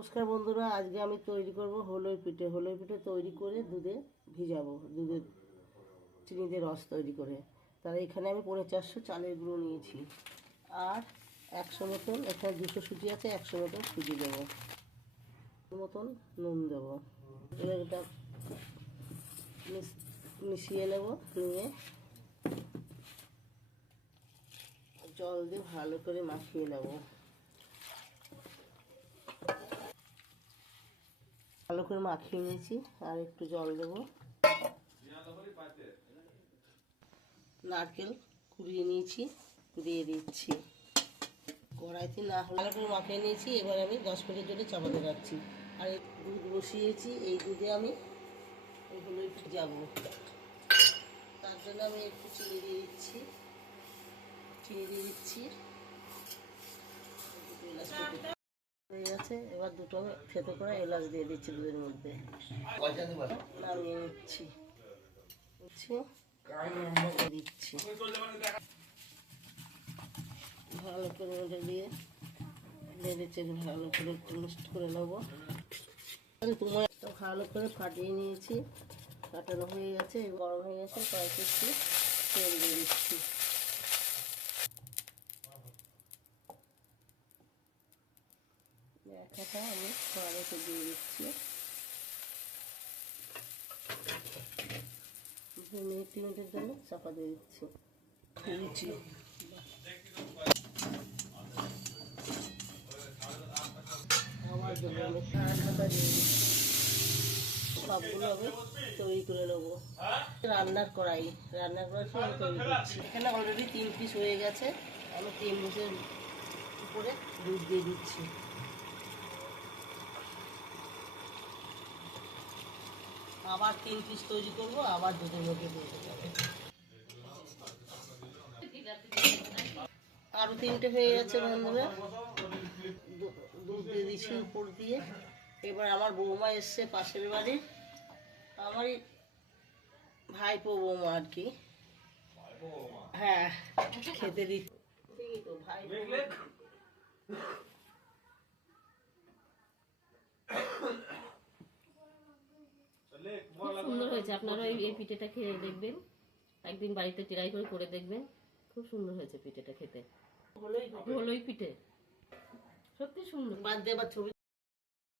নমস্কার বন্ধুরা, আজকে আমি তৈরি করব হলুই পিঠে। হলুই পিঠে তৈরি করে দুধে ভিজাবো, দুধের চিনি দিয়ে রস তৈরি করে। তাহলে এখানে আমি 450 চালের গুঁড়ো নিয়েছি, আর 100 মতন, এখানে 200 সুজি আছে, 100 মতন সুজি দেবো, মতন নুন দেবো। এবার এটা মিশিয়ে নেব, নিয়ে জল দিয়ে ভালো করে মাখিয়ে নেব। ভালো করে মাখিয়ে নিয়েছি, আর একটু জল দেবো। নারকেল কুড়িয়ে নিয়েছি, দিয়ে দিচ্ছি কড়াইতে। না ভালো করে মাখিয়ে নিয়েছি, এবার আমি 10 মিনিটের জন্য চাপাতে রাখছি। আর এই দুধ বসিয়েছি, এই দুধে আমি ওইগুলোই ভিজাবো। তার জন্য আমি একটু চিনি দিয়ে দিচ্ছি, হয়ে গেছে। এবার দুটো আমি থেতো করে এলাচ দিয়ে দিচ্ছি দুধের মধ্যে, নামিয়ে নিচ্ছি। দিচ্ছি ভালো করে ওটা দিয়ে নেড়েচে ভালো করে একটু মিক্সড করে নেবো। তোমার একটা ভালো করে ফাটিয়ে নিয়েছি, ফাটানো হয়ে গেছে, গরম হয়ে গেছে। কয়েকটা একটু তেল দিয়ে দিচ্ছি। একটা আমি কড়াইতে দিয়ে দিচ্ছি, 2 মিনিট 3 মিনিটের জন্য চাপা দিয়ে দিচ্ছি। খুলছি, আবার দেবো আমি ঢাকা দিয়ে দিচ্ছি। সবগুলো আমি তৈরি করে নেবো। রান্নার কড়াই আমি তৈরি করছি। এখানে অলরেডি 3 পিস হয়ে গেছে। আমি 3 পিসের উপরে দুধ দিয়ে দিচ্ছি। আবার 3 পিস তৈরি করব, আবার দুধের মধ্যে দিয়ে দেবো। আরও 3টে হয়ে গেছে বন্ধুরা, দুধ দিয়ে দিচ্ছি উপর দিয়ে। এবার আমার বৌমা এসছে পাশের বাড়ির, আমারই ভাইপো বৌমা আর কি। হ্যাঁ, খেতে দিচ্ছি। ঠিকই তো, ভাই খুব সুন্দর হয়েছে। আপনারা এই পিঠেটা খেয়ে দেখবেন, একদিন বাড়িতে ট্রাই করে দেখবেন। খুব সুন্দর হয়েছে পিঠেটা খেতে। হলোই পিঠে সত্যি সুন্দর। বাদ দেবার ছবি।